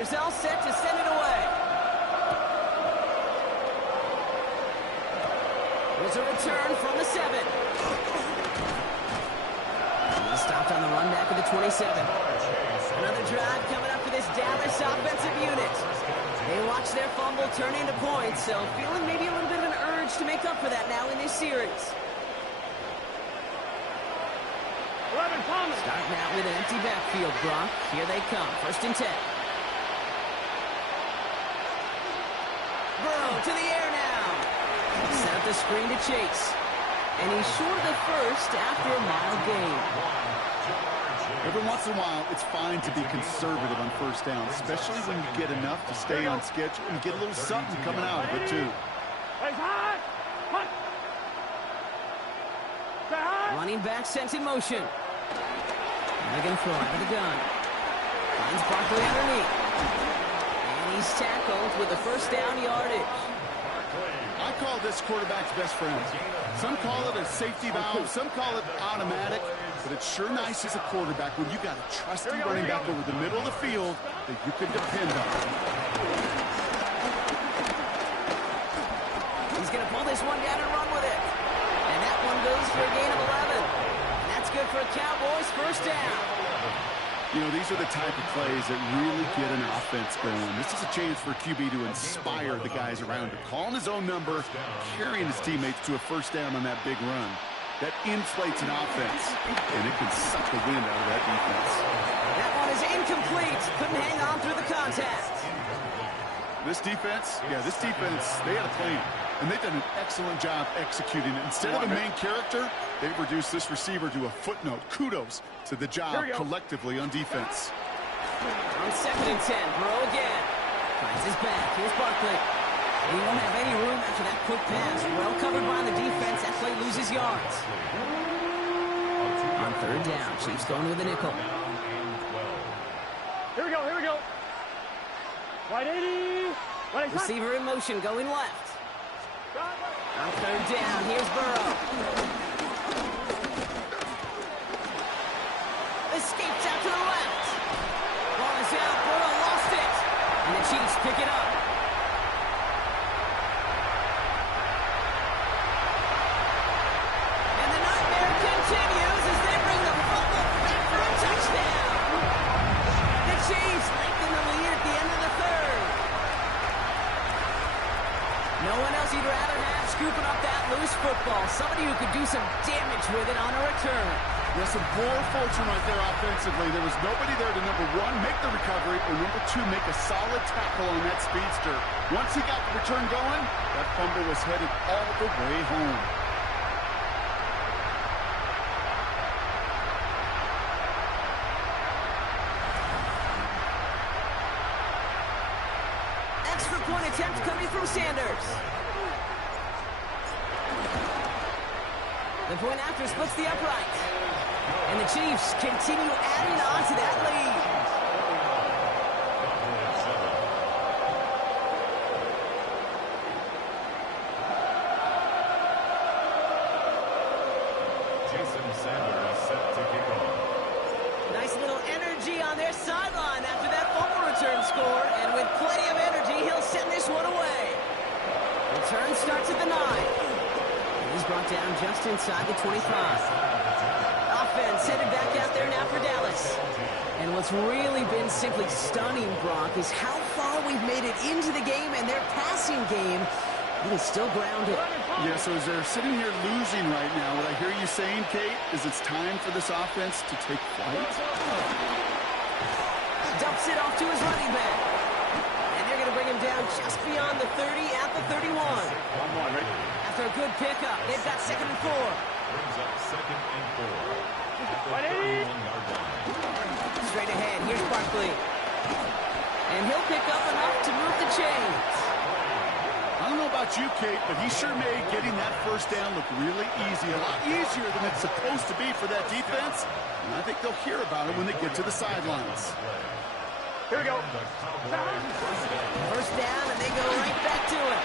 defenders all set to send it away. There's a return from the 7. He's stopped on the run back of the 27. Another drive coming up for this Dallas offensive unit. They watch their fumble turn into points, so feeling maybe a little bit of an urge to make up for that now in this series. Starting out with an empty backfield, Gronk. Here they come, 1st and 10. Burrow to the air now. Set up the screen to Chase. And he's short of the first after a mild gain. Every once in a while, it's fine to be conservative on 1st down, especially when you get enough to stay on schedule and get a little something coming out of it, too. Running back sent in motion. They're going to throw out of the gun. Finds Barkley underneath. And he's tackled with a 1st down yardage. I call this quarterback's best friend. Some call it a safety valve, some call it automatic, but it's sure nice as a quarterback when you got a trusty running back over the middle of the field that you can depend on. He's going to pull this one down and run with it. And that one goes for a gain of 11. And that's good for a Cowboys 1st down. You know, these are the type of plays that really get an offense going. This is a chance for QB to inspire the guys around him. Calling his own number, carrying his teammates to a 1st down on that big run. That inflates an offense, and it can suck the wind out of that defense. That one is incomplete. Couldn't hang on through the contact. This defense, they had a plan. And they've done an excellent job executing it. Instead of a main character, they've reduced this receiver to a footnote. Kudos to the job collectively on defense. On 2nd and 10, Burrow again. Finds his back. Here's Barkley. He won't have any room after that quick pass. Well covered by the defense. That play loses yards. On 3rd down, Chiefs going with a nickel. Here we go. Right 80. Receiver in motion, going left. On 3rd down, here's Burrow. Escapes out to the left. Ball is out, Burrow lost it. And the Chiefs pick it up. And the nightmare continues as they bring the fumble back for a touchdown. The Chiefs lengthen the lead at the end of the 3rd. No one else you'd rather have scooping up that loose football. Somebody who could do some damage with it on a return. Yeah, some poor fortune right there offensively. There was nobody there to, number 1, make the recovery, or number 2, make a solid tackle on that speedster. Once he got the return going, that fumble was headed all the way home. Extra point attempt coming from Sanders. The point after splits the upright. And the Chiefs continue adding on to that lead. Nice little energy on their sideline after that fumble return score. And with plenty of energy, he'll send this one away. Return starts at the 9. He's brought down just inside the 25. Offense headed back out there now for Dallas. And what's really been simply stunning, Brock, is how far we've made it into the game, and their passing game, it is still grounded. Yeah, so as they're sitting here losing right now, what I hear you saying, Kate, is it's time for this offense to take flight? Dumps it off to his running back. And they're going to bring him down just beyond the 30 at the 31. After a good pickup, they've got 2nd and 4. Brings up 2nd and 4. Straight ahead, here's Barkley. And he'll pick up enough to move the chains. I don't know about you, Kate, but he sure made getting that 1st down look really easy. A lot easier than it's supposed to be for that defense. And I think they'll hear about it when they get to the sidelines. Here we go. 1st down, and they go right back to it.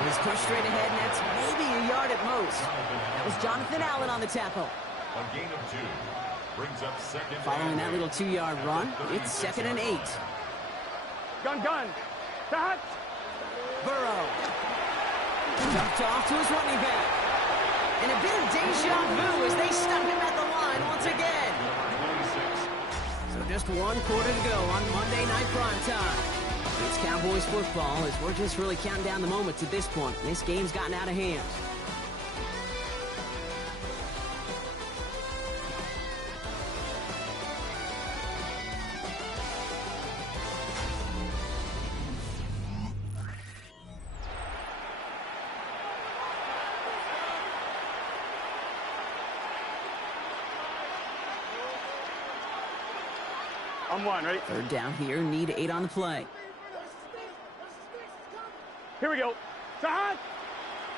He's pushed straight ahead, and that's maybe a yard at most. That was Jonathan Allen on the tackle. A gain of 2. Brings up 2nd. Following that little 2-yard run, it's 2nd and 8. Gun. Stop. Burrow. Dumped off to his running back. And a bit of deja vu as they stop him at the line once again. So just one quarter to go on Monday Night Primetime. It's Cowboys football as we're just really counting down the moments at this point. This game's gotten out of hand. On one, ready? Third down here, need 8 on the play. Here we go. Stop.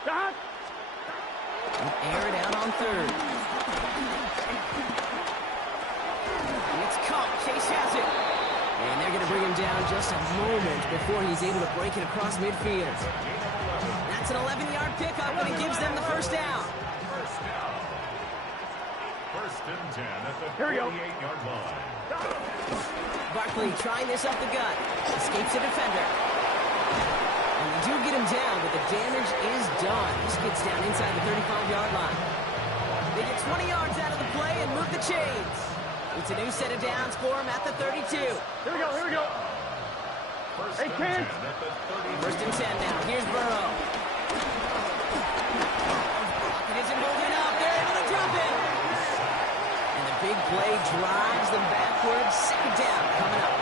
Air it out on third. It's caught. Chase has it. And they're going to bring him down just a moment before he's able to break it across midfield. That's an 11-yard pickup, and it gives them the first down. First and 10 at the 48-yard line. Barkley trying this up the gut. Escapes the defender. And they do get him down, but the damage is done. This gets down inside the 35-yard line. They get 20 yards out of the play and move the chains. It's a new set of downs for him at the 32. Here we go. Hey, kids. First and 10 now. Here's Burrow. It isn't holding up. They're able to drop it. And the big play drives them backwards. Second down coming up.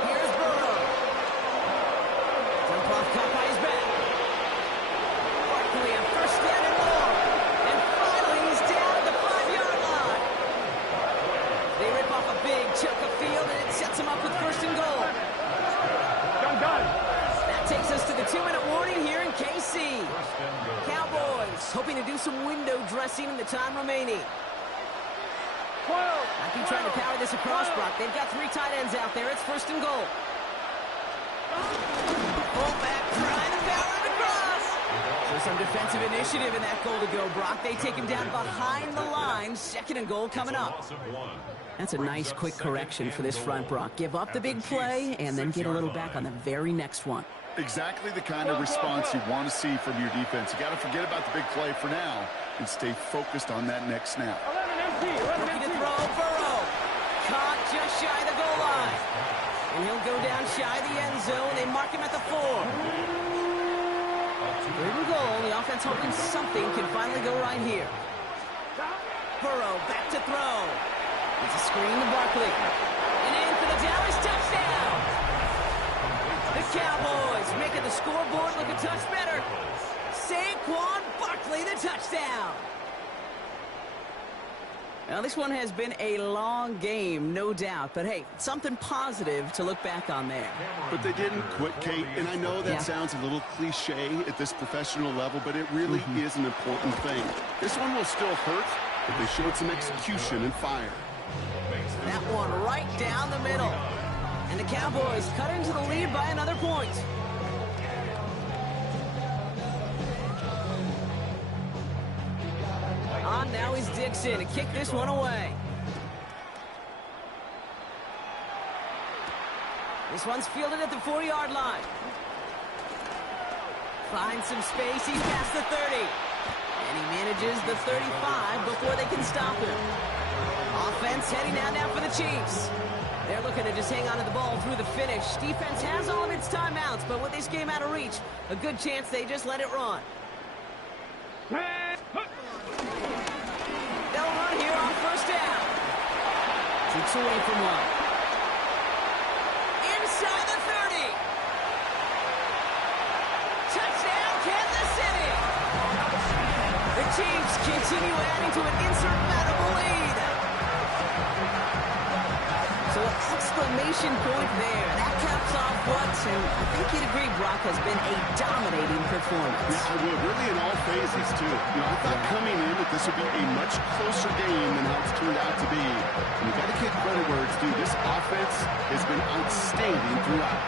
Here's Burrow. Jump off caught by his back. Barkley on first down and more. And finally he's down at the 5-yard line. They rip off a big chunk of field and it sets him up with first and goal. Gun. That takes us to the 2-minute warning here in KC. Cowboys hoping to do some window dressing in the time remaining. 12. Might be trying to power this across, Brock. They've got 3 tight ends out there. It's first and goal. Fullback trying to power it across. So some defensive initiative in that goal to go, Brock. They take him down behind the line. Second and goal coming up. That's a nice quick correction for this front, Brock. Give up the big play and then get a little back on the very next one. Exactly the kind of response you want to see from your defense. You got to forget about the big play for now and stay focused on that next snap. 11 Looking to throw, Burrow. Caught just shy of the goal line. And he'll go down shy of the end zone. They mark him at the 4. Third and goal. The offense hoping something can finally go right here. Burrow back to throw. It's a screen to Barkley. And in for the Dallas touchdown. The Cowboys making the scoreboard look a touch better. Saquon Barkley, the touchdown. Now, this one has been a long game, no doubt. But, hey, something positive to look back on there. But they didn't quit, Kate. And I know that sounds a little cliche at this professional level, but it really is an important thing. This one will still hurt, but they showed some execution and fire. That one right down the middle. And the Cowboys cut into the lead by another point. On now is Dixon to kick this one away. This one's fielded at the 4-yard line. Finds some space. He's past the 30. And he manages the 35 before they can stop him. Offense heading out now for the Chiefs. They're looking to just hang on to the ball through the finish. Defense has all of its timeouts, but with this game out of reach, a good chance they just let it run. They'll run here on first down. 6 away from one. Inside the 30. Touchdown, Kansas City. The Chiefs continue adding to an insurmountable lead. So an exclamation point there. That caps off what, and I think you'd agree, Brock, has been a dominating performance. Yeah, I would. Really in all phases, too. You know, I thought coming in that this would be a much closer game than how it's turned out to be. And you got to give credit where it's due. This offense has been outstanding throughout.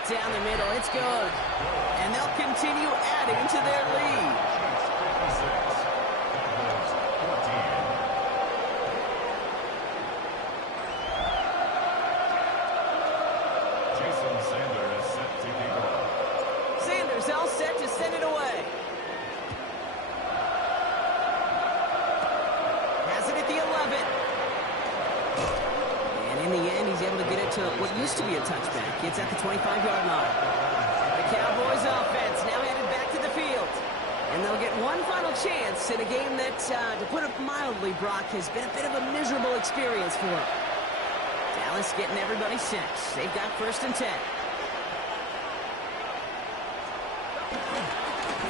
it down the middle. It's good. And they'll continue adding to their lead. Sanders all set to send it away. Has it at the 11. And in the end, he's able to get it to what used to be a touchback. It's at the 25-yard line. The Cowboys offense now headed back to the field. And they'll get one final chance in a game that, to put it mildly, Brock, has been a bit of a miserable experience for them. Dallas getting everybody set. They've got 1st and 10.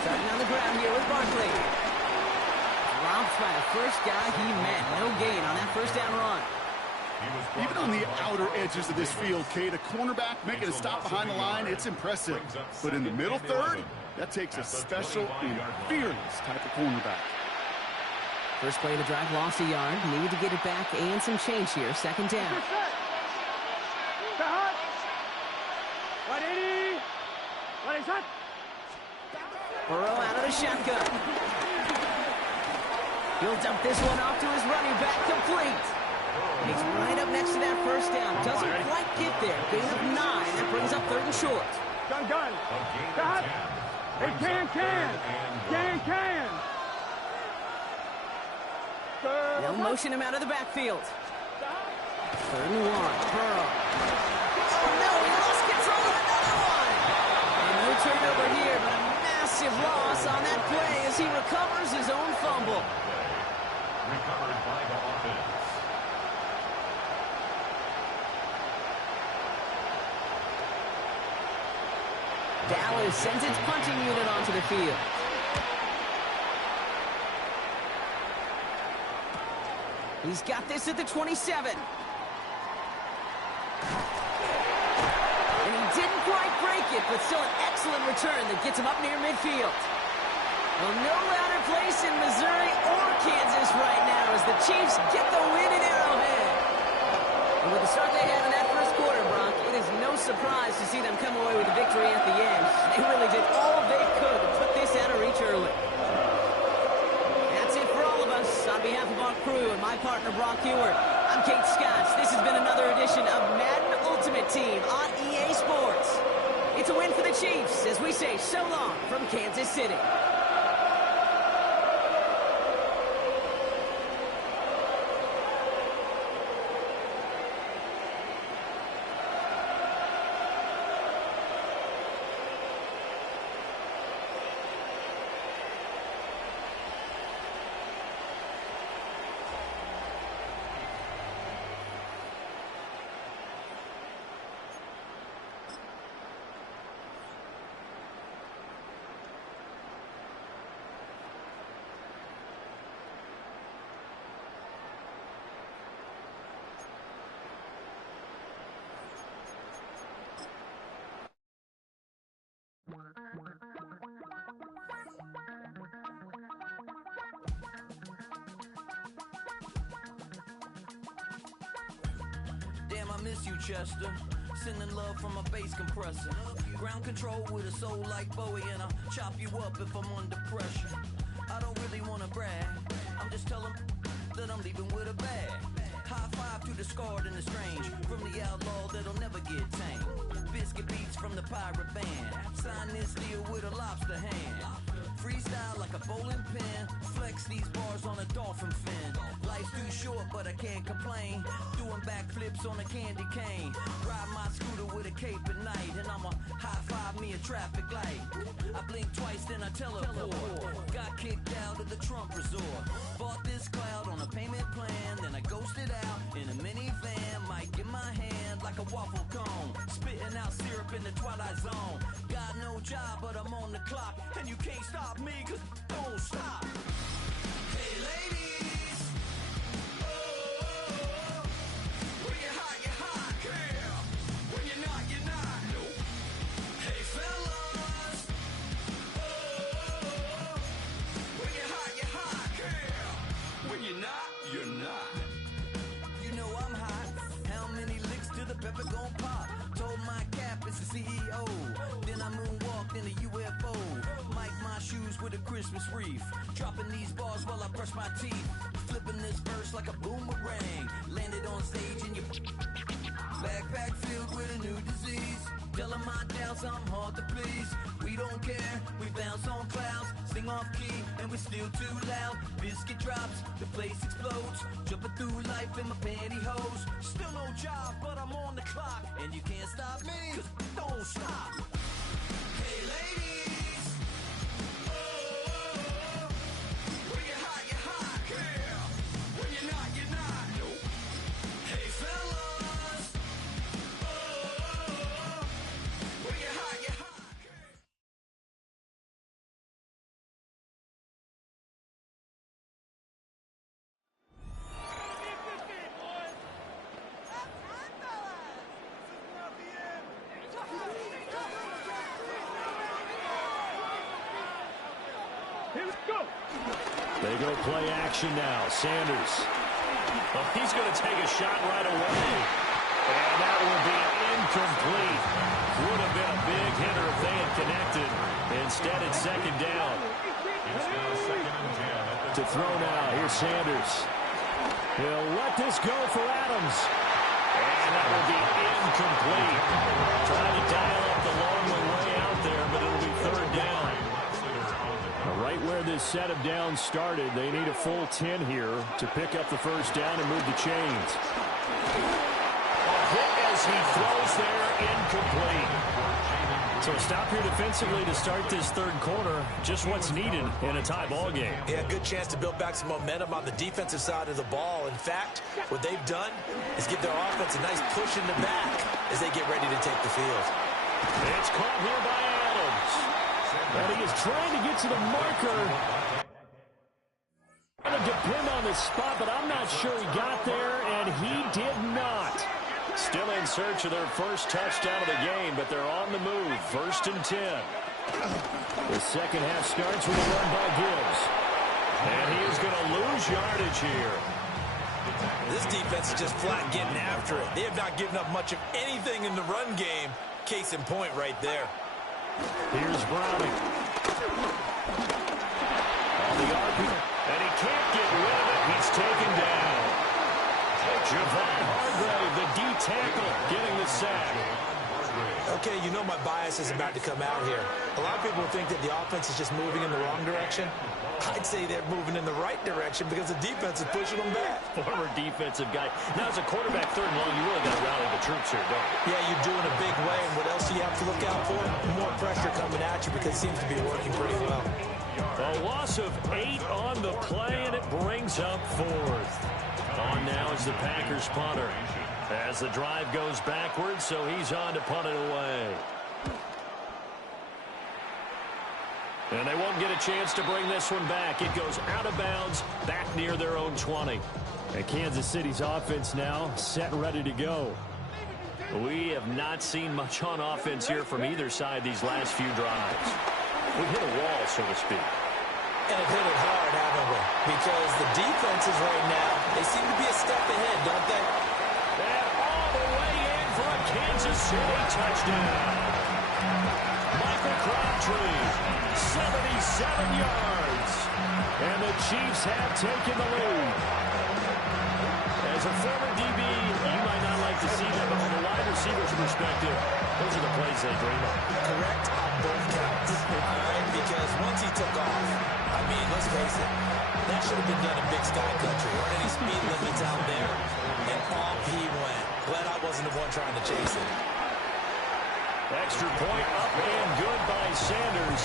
Starting on the ground here with Barkley. Dropped by the first guy he met. No gain on that 1st down run. Even on the outer edges of this field, Kate, a cornerback making a stop behind the line, it's impressive. But in the middle third, that takes a special and fearless type of cornerback. First play of the drive, lost a yard. Needed to get it back and some change here. 2nd down. Burrow out of the shotgun. He'll dump this one off to his running back, complete. And he's right up next to that 1st down. Doesn't quite get there. Gain of 9. That brings up 3rd and short. Gun. Cut. Hey, can. They'll motion him out of the backfield. 3rd and 1. Burrow. Oh, no, he lost control of another one. And no turnover here, but a massive loss on that play as he recovers his own fumble. Recovered by the offense. Dallas sends its punting unit onto the field. He's got this at the 27. And he didn't quite break it, but still an excellent return that gets him up near midfield. Well, no louder place in Missouri or Kansas right now as the Chiefs get the win in Arrowhead. And with the start they have in that 1st quarter, Brock, it is no surprise to see them come away with a victory at the end. They really did all they could to put this out of reach early. That's it for all of us. On behalf of our crew and my partner, Brock Ewert, I'm Kate Scotts. This has been another edition of Madden Ultimate Team on EA Sports. It's a win for the Chiefs as we say so long from Kansas City. Damn, I miss you, Chester. Sending love from a bass compressor. Ground control with a soul like Bowie, and I'll chop you up if I'm under pressure. I don't really wanna brag. I'm just telling that I'm leaving with a bag. High five to the scarred and the strange. From the outlaw that'll never get tamed. Biscuit beats from the pirate band. Sign this deal with a lobster hand. Freestyle like a bowling pin. Flex these bars on a dolphin fin. Life's too short, but I can't complain. Doing backflips on a candy cane. Ride my scooter with a cape at night. And I'ma high five me a traffic light. I blink twice, then I teleport. Got kicked out of the Trump resort. Bought this cloud on a payment plan. Then I ghosted out in a minivan. Mic in my hand like a waffle cone. Spitting out syrup in the twilight zone. Got no job, but I'm on the clock. And you can't stop me, cause don't stop. Hey ladies, oh, when you're hot, girl. When you're not, nope. Hey fellas, oh, when you're hot, girl. When you're not, you're not. You know I'm hot. How many licks till the pepper gon' pop? Told my cap it's the CEO. Christmas wreath. Dropping these bars while I brush my teeth. Flipping this verse like a boomerang. Landed on stage in your backpack filled with a new disease. Telling my doubts I'm hard to please. We don't care, we bounce on clouds. Sing off key and we're still too loud. Biscuit drops, the place explodes. Jumping through life in my pantyhose. Still no job, but I'm on the clock. And you can't stop me, 'cause don't stop. Hey ladies, oh, when you're hot, yeah. When you're not, you're not. Nope. Hey fellas, oh, when you're hot, you're hot. They go play action now. Sanders. Well, he's going to take a shot right away. And that will be incomplete. Would have been a big hitter if they had connected. Instead, it's second down. It's now 2nd and 10. To throw now. Here's Sanders. He'll let this go for Adams. And that will be incomplete. Trying to dial up the long way out there, but it'll be third down. Right where this set of downs started, they need a full 10 here to pick up the first down and move the chains. A hit as he throws there, incomplete. So a stop here defensively to start this third quarter, just what's needed in a tie ball game. Yeah, good chance to build back some momentum on the defensive side of the ball. In fact, what they've done is give their offense a nice push in the back as they get ready to take the field. It's caught here by Adams. And he is trying to get to the marker. Going to depend on the spot, but I'm not sure he got there, and he did not. Still in search of their first touchdown of the game, but they're on the move. 1st and 10. The second half starts with a run by Gibbs. And he is going to lose yardage here. This defense is just flat getting after it. They have not given up much of anything in the run game. Case in point right there. Here's Browning. On the RP. And he can't get rid of it. He's taken down. Javon Hargrave, the D tackle, getting the sack. Okay, you know my bias is about to come out here. A lot of people think that the offense is just moving in the wrong direction. I'd say they're moving in the right direction because the defense is pushing them back. Former defensive guy. Now, as a quarterback, third and long, you really got to rally the troops here, don't you? Yeah, you do in a big way. And what else do you have to look out for? More pressure coming at you because it seems to be working pretty well. A loss of 8 on the play, and it brings up 4th. On now is the Packers punter. As the drive goes backwards, so he's on to punt it away. And they won't get a chance to bring this one back. It goes out of bounds, back near their own 20. And Kansas City's offense now set and ready to go. We have not seen much on offense here from either side these last few drives. We hit a wall, so to speak. And have hit it hard, haven't we? Because the defenses right now, they seem to be a step ahead, don't they? And all the way in for a Kansas City touchdown. Michael Crabtree, 77 yards. And the Chiefs have taken the lead. As a former DB, you might not like to see that, but from a wide receiver's perspective, those are the plays they dream of. Correct on both counts. All right, because once he took off, I mean, let's face it, that should have been done in Big Sky Country. Weren't any speed limits out there, and off he went. Glad I wasn't the one trying to chase it. Extra point up and good by Sanders,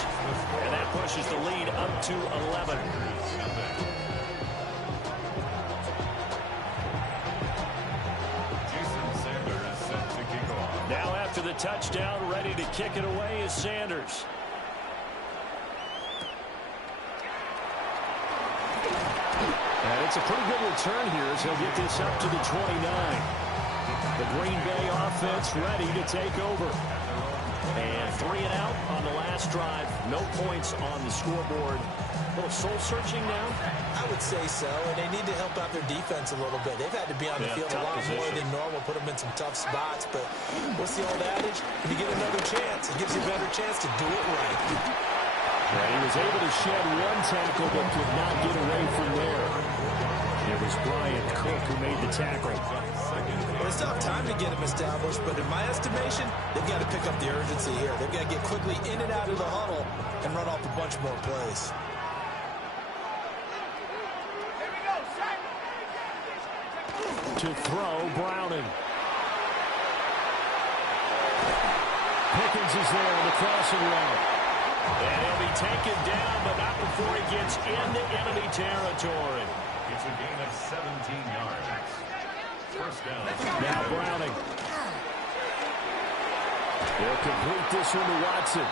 and that pushes the lead up to 11. Now after the touchdown, ready to kick it away is Sanders. And it's a pretty good return here as he'll get this up to the 29. The Green Bay offense ready to take over. And 3 and out on the last drive. No points on the scoreboard. A little soul-searching now? I would say so, and they need to help out their defense a little bit. They've had to be on the field a lot more than normal, put them in some tough spots. But what's the old adage? When you get another chance, it gives you a better chance to do it right. And he was able to shed one tackle but could not get away from there. It was Brian Cook who made the tackle. Well, it's tough time to get him established, but in my estimation, they've got to pick up the urgency here. They've got to get quickly in and out of the huddle and run off a bunch more plays. To throw, Browning. Pickens is there on the crossing route. And he'll be taken down, but not before he gets into enemy territory. It's a gain of 17 yards. First down. Now Browning. They'll complete this one to Watson.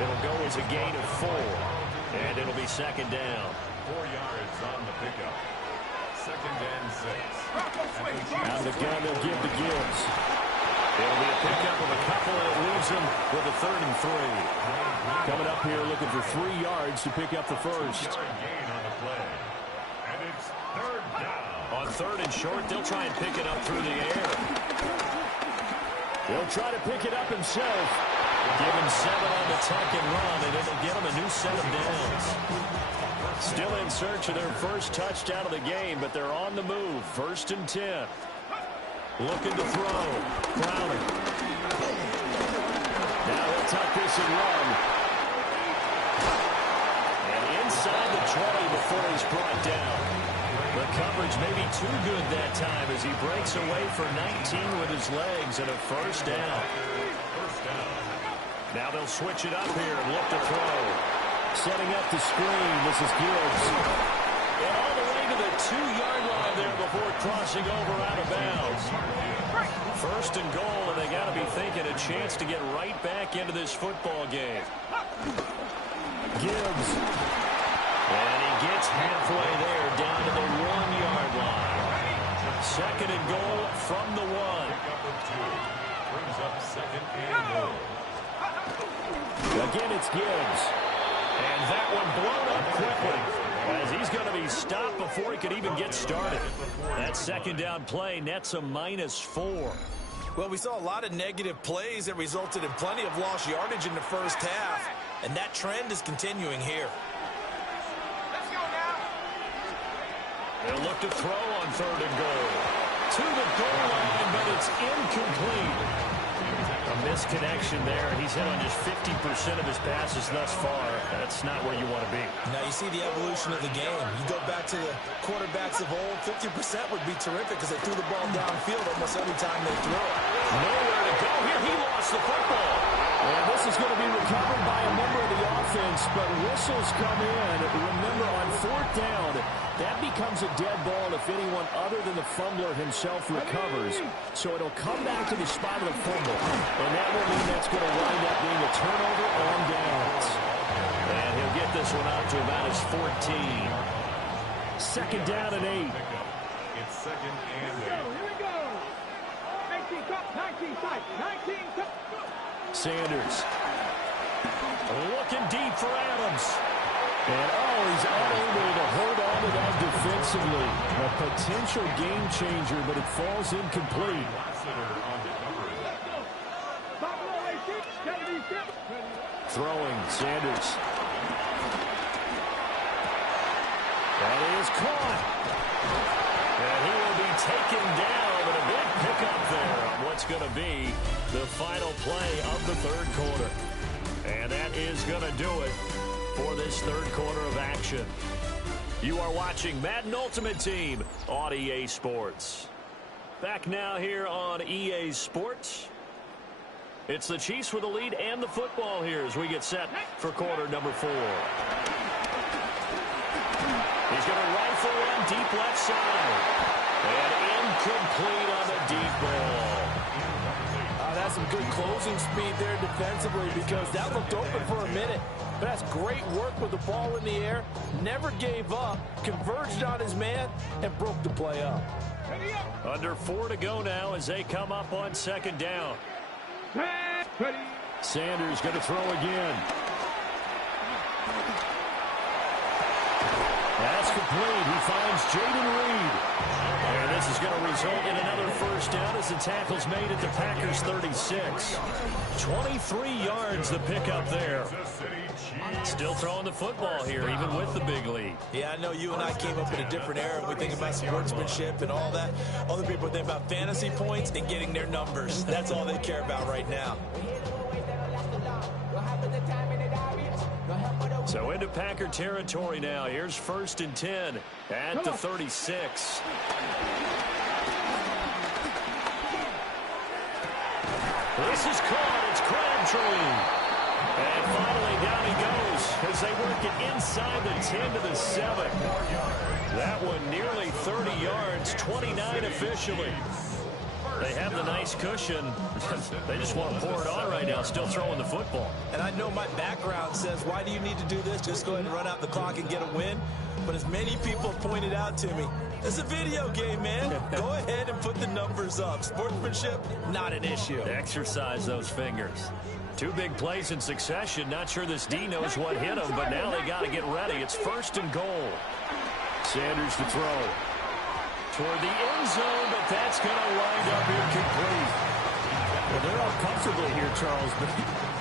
It'll go as a gain of 4. And it'll be second down. 4 yards on the pickup. Second and 6. Out of the gun, they'll give to Gibbs. It'll be a pickup of a couple, and it leaves them with a 3rd and 3. Coming up here looking for 3 yards to pick up the first. Gain on the play. And it's 3rd down. On 3rd and short, they'll try and pick it up through the air. He'll try to pick it up himself. Give him 7 on the tuck and run, and it'll get him a new set of downs. Still in search of their first touchdown of the game, but they're on the move. 1st and 10. Looking to throw. Browning. Now he'll tuck this and run. And inside the 20 before he's brought down. The coverage may be too good that time as he breaks away for 19 with his legs and a 1st down. Now they'll switch it up here and look to throw. Setting up the screen, this is Gibbs. And all the way to the 2-yard line there before crossing over out of bounds. 1st and goal, and they got to be thinking a chance to get right back into this football game. Gibbs. And he gets halfway there down to the 1-yard line. 2nd and goal from the 1. Brings up 2nd and goal. Again, it's Gibbs. And that one blown up quickly as he's going to be stopped before he could even get started. That 2nd down play nets a -4. Well, we saw a lot of negative plays that resulted in plenty of lost yardage in the first half, and that trend is continuing here. They'll look to throw on 3rd and goal. To the goal line, but it's incomplete. A misconnection there, and he's hit on just 50% of his passes thus far. That's not where you want to be. Now you see the evolution of the game. You go back to the quarterbacks of old, 50% would be terrific because they threw the ball downfield almost every time they threw it. Nowhere to go here. He lost the football. And this is going to be recovered by a member of the offense, but whistles come in. Remember, on 4th down, that becomes a dead ball if anyone other than the fumbler himself recovers. So it'll come back to the spot of the fumble. And that will mean that's going to wind up being a turnover on downs. And he'll get this one out to about his 14. 2nd down and 8. It's 2nd and 8. Here we go. 19 cup, 19 tight, 19 cup. Sanders. Looking deep for Adams. And, he's unable to hold on to that defensively. A potential game changer, but it falls incomplete. Throwing, Sanders. That is caught. And he will be taken down, but a big pickup there on what's going to be the final play of the 3rd quarter. And that is going to do it for this 3rd quarter of action. You are watching Madden Ultimate Team on EA Sports. Back now here on EA Sports. It's the Chiefs with the lead and the football here as we get set for quarter number 4. He's going to rifle one deep left side. And incomplete on the deep ball. That's some good closing speed there defensively because that looked open for a minute. But that's great work with the ball in the air. Never gave up, converged on his man, and broke the play up. Under 4 to go now as they come up on 2nd down. Sanders going to throw again. That's complete. He finds Jaden Reed. And this is going to result in another first down as the tackle's made at the Packers 36. 23 yards the pickup there. Still throwing the football here, even with the big lead. Yeah, I know you and I came up in a different era. We think about sportsmanship and all that. Other people think about fantasy points and getting their numbers. That's all they care about right now. So into Packer territory now. Here's 1st and 10 at the 36. This is caught. It's Crabtree. And finally down he goes as they work it inside the 10 to the 7. That one nearly 30 yards, 29 officially. They have the nice cushion. They just want to pour it on right now, still throwing the football. And I know my background says, why do you need to do this? Just go ahead and run out the clock and get a win. But as many people have pointed out to me, it's a video game, man. Go ahead and put the numbers up. Sportsmanship, not an issue. Exercise those fingers. 2 big plays in succession. Not sure this D knows what hit him, but now they got to get ready. It's 1st and goal. Sanders to throw. Toward the end zone, but that's going to wind up incomplete. Well, they're all comfortable here, Charles, but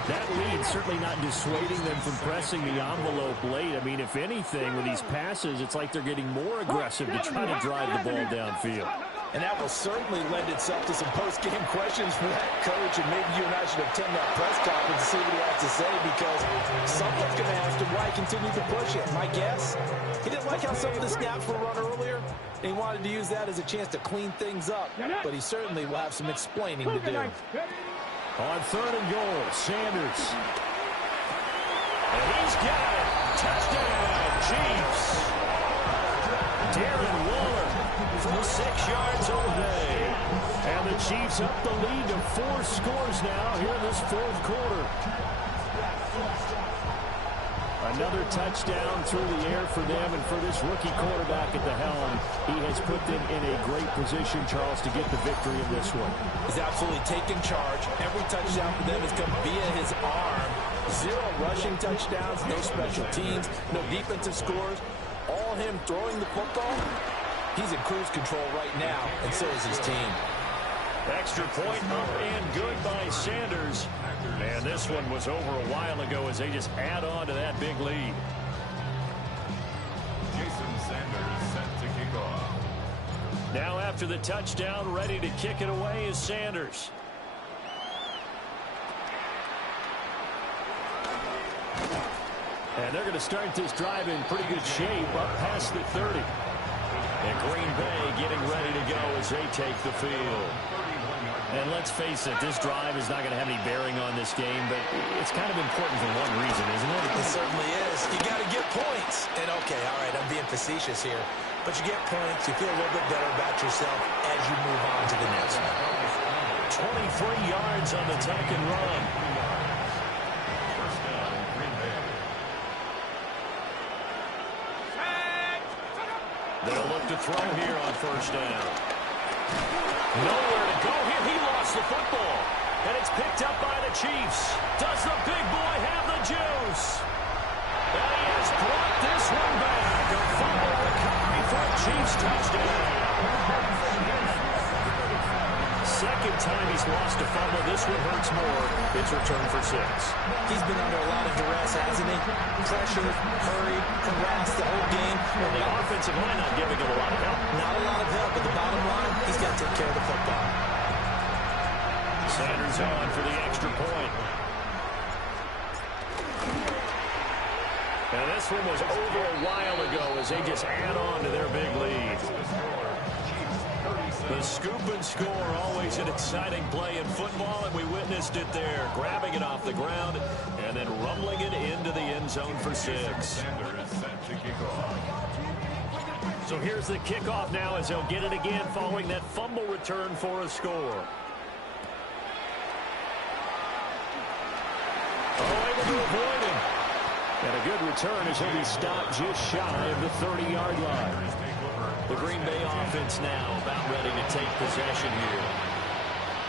that lead certainly not dissuading them from pressing the envelope late. I mean, if anything, with these passes, it's like they're getting more aggressive to try to drive the ball downfield. And that will certainly lend itself to some post-game questions for that coach, and maybe you and I should attend that press conference to see what he has to say, because someone's going to ask him why he continued to push it. My guess, he didn't like how some of the snaps were run earlier, and he wanted to use that as a chance to clean things up, but he certainly will have some explaining to do. On 3rd and goal, Sanders. And he's got it. Touchdown, Chiefs. Darren Waller from 6 yards away. And the Chiefs up the lead to 4 scores now here in this 4th quarter. Another touchdown through the air for them, and for this rookie quarterback at the helm, he has put them in a great position, Charles, to get the victory in this one. He's absolutely taken charge. Every touchdown for them has come via his arm. 0 rushing touchdowns, no special teams, no defensive scores. All him throwing the football. He's in cruise control right now, and so is his team. Extra point up and good by Sanders. And this one was over a while ago as they just add on to that big lead. Jason Sanders set to kick off. Now after the touchdown, ready to kick it away is Sanders. And they're going to start this drive in pretty good shape up past the 30. And Green Bay getting ready to go as they take the field. And let's face it, this drive is not going to have any bearing on this game, but it's kind of important for one reason, isn't it? It certainly is. You got to get points. And okay, all right, I'm being facetious here. But you get points, you feel a little bit better about yourself as you move on to the next one. 23 yards on the tuck and run. They'll look to throw here on 1st down. Nowhere to go here. He lost the football. And it's picked up by the Chiefs. Does the big boy have the juice? And he has brought this one back. A fumble recovery for a Chiefs touchdown. Second time he's lost a fumble. This one hurts more. It's returned for 6. He's been under a lot of duress, hasn't he? Pressure, hurried, harassed the whole game. Well, the offensive line not giving him a lot of help. Not a lot of help, but the bottom line, he's got to take care of the football. Sanders on for the extra point. And this one was over a while ago as they just add on to their big lead. The scoop and score, always an exciting play in football, and we witnessed it there. Grabbing it off the ground and then rumbling it into the end zone for 6. Sanders set to kick off. So here's the kickoff now as they'll get it again following that fumble return for a score. Oh, able to avoid him. And a good return as he'll be stopped just shy of the 30-yard line. The Green Bay offense now about ready to take possession here.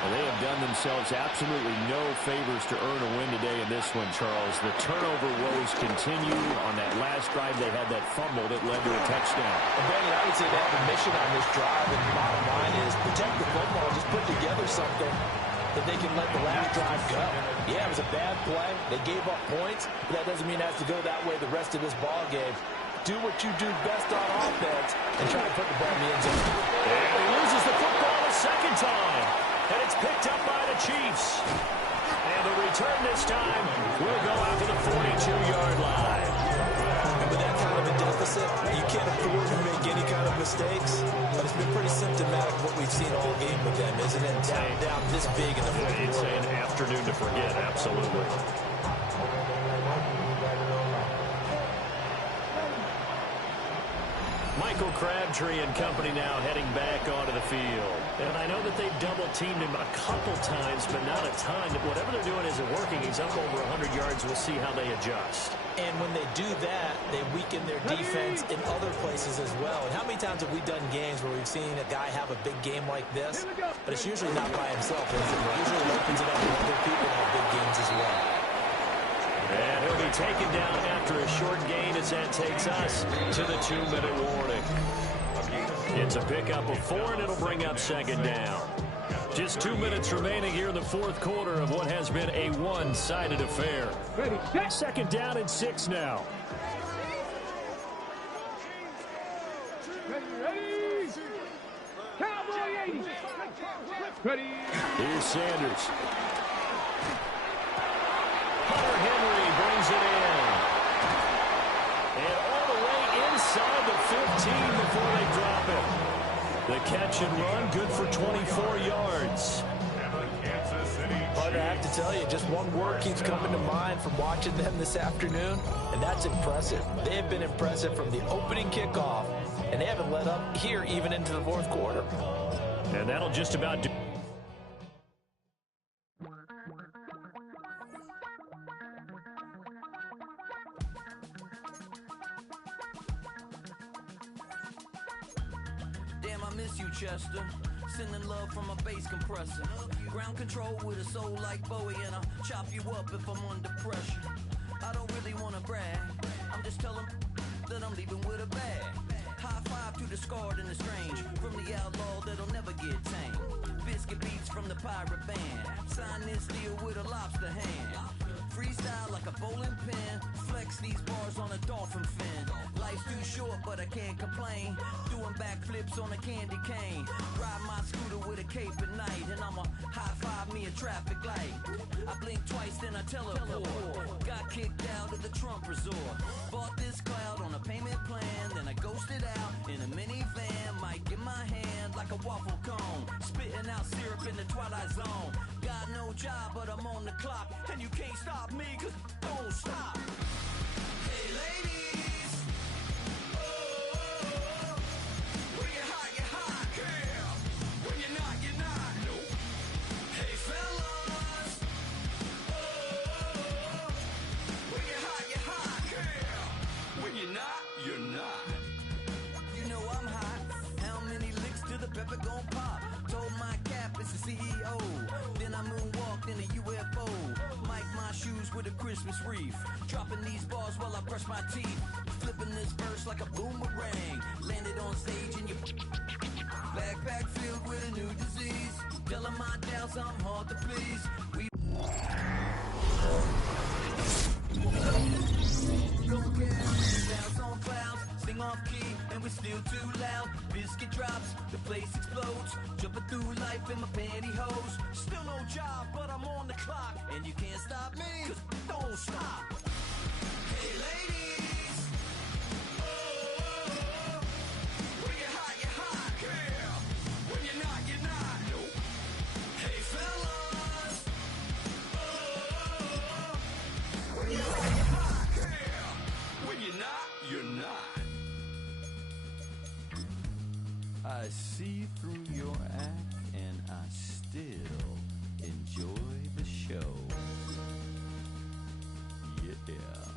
And they have done themselves absolutely no favors to earn a win today in this one, Charles. The turnover woes continue. On that last drive, they had that fumble that led to a touchdown. And Benny, I would say they have a mission on this drive, and the bottom line is protect the football, just put together something that they can let the last drive go. Yeah, it was a bad play. They gave up points, but that doesn't mean it has to go that way the rest of this ball game. Do what you do best on offense and try to put the ball in the end zone. And he loses the football a second time. And it's picked up by the Chiefs. And the return this time will go out to the 42-yard line. And with that kind of a deficit, you can't afford to make any kind of mistakes. But it's been pretty symptomatic of what we've seen all game with them, isn't it? Down this big in the fourth quarter. It's an afternoon to forget, absolutely. Michael Crabtree and company now heading back onto the field. And I know that they've double-teamed him a couple times, but not a ton. Whatever they're doing isn't working. He's up over 100 yards. We'll see how they adjust. And when they do that, they weaken their defense in other places as well. And how many times have we done games where we've seen a guy have a big game like this? But it's usually not by himself, is it? It usually opens it up for other people to have big games as well. And he'll be taken down after a short gain as that takes us to the 2-minute warning. It's a pickup of 4, and it'll bring up second down. Just 2 minutes remaining here in the fourth quarter of what has been a one-sided affair. Second down and 6 now. Here's Sanders. Hunter Henry brings it in. And all the way inside the 15 before they drop it. The catch and run, good for 24 yards. But I have to tell you, just one word keeps coming to mind from watching them this afternoon, and that's impressive. They have been impressive from the opening kickoff, and they haven't let up here even into the fourth quarter. And that'll just about do. Miss you, Chester. Sending love from a bass compressor. Ground control with a soul like Bowie, and I'll chop you up if I'm under pressure. I don't really want to brag. I'm just telling that I'm leaving with a bag. High five to the scarred and the strange. From the outlaw that'll never get tamed. Biscuit beats from the pirate band. Sign this deal with a lobster hand. Freestyle like a bowling pin. Flex these bars on a dolphin fin. Life's too short, but I can't complain. Doing backflips on a candy cane. Ride my scooter with a cape at night. And I'ma high five me a traffic light. I blink twice, then I teleport. Got kicked out of the Trump resort. Bought this cloud on a payment plan. Then I ghosted out in a minivan. Mic in my hand like a waffle cone. Spitting out syrup in the twilight zone. Got no job, but I'm on the clock. And you can't stop me, cause don't stop. Hey ladies, oh, when you're hot, girl. When you're not, nope. Hey fellas, oh, when you're hot, girl. When you're not, you're not. You know I'm hot. How many licks till the pepper gon' pop? Told my cap it's the CEO. Then I moonwalked in a UFO. Mic my shoes with a Christmas wreath. Dropping these bars while I brush my teeth. Flipping this verse like a boomerang. Landed on stage in your backpack filled with a new disease. Telling my doubts I'm hard to please. We don't care. Bounce on clouds. Sing off key and we're still too loud. Biscuit drops, the place explodes. Jumping through life in my pantyhose. Still no job, but I'm on the clock. And you can't stop me, cause don't stop. Hey ladies, oh, when you're hot, girl. When you're not, nope. Hey fellas, oh, when you're hot, girl. When you're not, you're not. I see through your act and I still enjoy the show. Yeah.